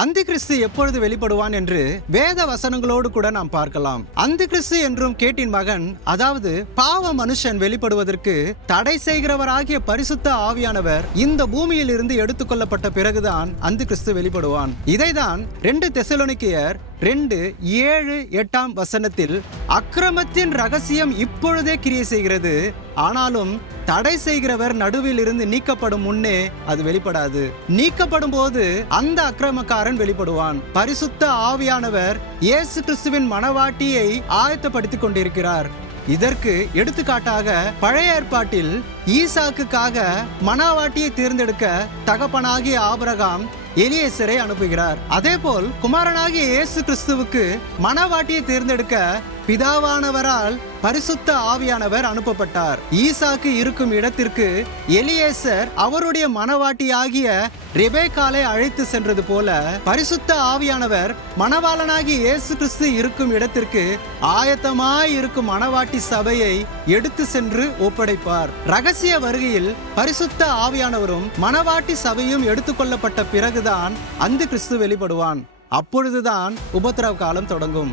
அந்தி கிறிஸ்து எப்பொழுது வெளிப்படுவான் என்று வேத வசனங்களோடு கூட நாம் பார்க்கலாம். அந்தி கிறிஸ்து என்றும் கேட்டின் மகன், அதாவது பாவ மனுஷன் வெளிப்படுவதற்கு தடை செய்கிறவராகிய பரிசுத்த ஆவியானவர் இந்த பூமியில் இருந்து எடுத்துக்கொள்ளப்பட்ட பிறகுதான் அந்தி கிறிஸ்து வெளிப்படுவான். இதைதான் 2 தெசலோனிக்கேயர் 2:7-8 அக்கிரமத்தின் ரகசியம் இப்பொழுதே கிரியை செய்கிறது, ஆனாலும் தடை செய்கிறவர் நடுவில் இருந்து நீக்கப்படும் முன்னே அது வெளிப்படாது. நீக்கப்படும் போது அந்த அக்கிரமக்காரன் வெளிப்படுவான். பரிசுத்த ஆவியானவர் இயேசு கிறிஸ்துவின் மனவாட்டியை ஆயத்தப்படுத்திக் கொண்டிருக்கிறார். இதற்கு எடுத்துக்காட்டாக பழைய ஏற்பாட்டில் ஈசாக்குக்காக மனவாட்டியை தேர்ந்தெடுக்க தகப்பனாகிய ஆபிரகாம் எலியேசரை அனுப்புகிறார். அதேபோல் குமாரனாகிய இயேசு கிறிஸ்துவுக்கு மனவாட்டியை தேர்ந்தெடுக்க பிதாவானவரால் பரிசுத்த ஆவியானவர் அனுப்பப்பட்டார். ஈசாக்கு இருக்கும் இடத்திற்கு எலியேசர் அவருடைய மனவாட்டியாகிய ரெபேக்காலை அழைத்து சென்றது போல பரிசுத்த ஆவியானவர் மணவாளனாகிய இயேசு கிறிஸ்து இருக்கும் இடத்திற்கு ஆயத்தமாய் இருக்கும் மணவாட்டி சபையை எடுத்து சென்று ஒப்படைப்பார். ரகசிய வருகையில் பரிசுத்த ஆவியானவரும் மணவாட்டி சபையும் எடுத்துக்கொள்ளப்பட்ட பிறகுதான் அந்தி கிறிஸ்து வெளிப்படுவான். அப்பொழுதுதான் உபத்திரவ காலம் தொடங்கும்.